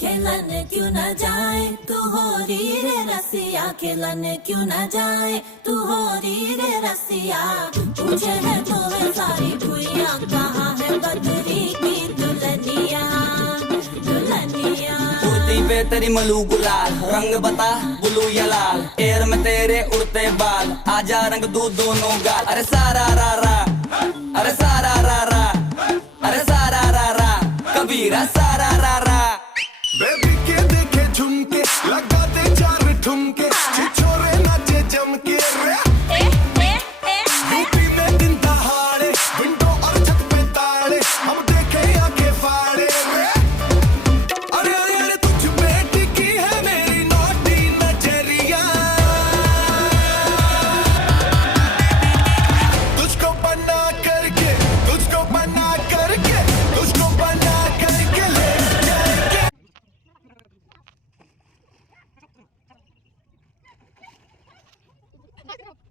खेलन क्यों न जाए तू हो री रे रसिया, खेलन क्यों न जाए तू हो री रे रसिया। पूछे है तो वे सारी भुइयां कहाँ है बदरी की दुल्हनिया, दुल्हनिया। कुर्ती पे तेरी मलू गुलाल, रंग बता ब्लू या लाल, एयर में तेरे उड़ते बाल, आजा रंग दू दोनों गाल। अरे सारा रा रा, अरे सारा रा रा, अरे सारा रा रा, कबीरा सारा रा रा। बेबी के देखे झुमके, लगा दे चार ठुमके, छिछोरे नाचे जम के रे। यूपी में दिन दहाड़े, विंडो और छत पे ताड़े, हम देखे आंखें फाड़े रे। अरे अरे अरे तुझ पे टिकी है मेरी नौटी नजरिया, तुझको बना करके, तुझको बना करके, तुझको बना करके ले जाएंगे। Let's go.